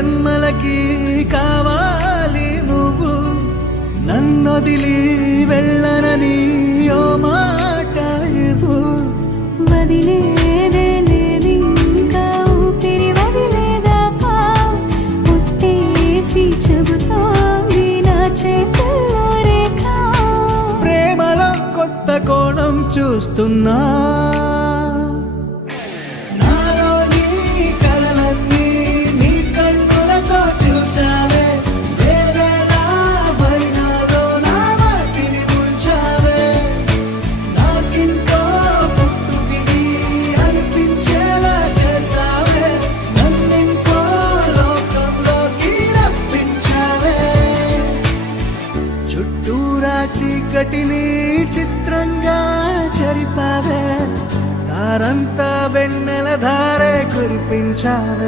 జన్మలకి కావాలి నువ్వు, నన్నొదిలి వెళ్ళనని ఓ మాట ఇవ్వు. వదిలేదే లేదింకా ఊపిరి వదిలేదాకా, పుట్టేసి చెబుతోంది నా చేతుల్లో రేఖ. ప్రేమలో కొత్త కోణం చూస్తున్నా, నాలో నీ కలలన్నీ నీ కన్నులతో చూసావే. ఏదేలా వైనాలో నా వాటిని ముంచావే. నాకింకో పుట్టుకిది అనిపించేలా చేసావే. నన్నింకో లోకంలోకి రప్పించావే. చుట్టూరా చీకటిని చిత్రంగా చెరిపావే. దారంతా వెన్నెల ధారే కురిపించావే.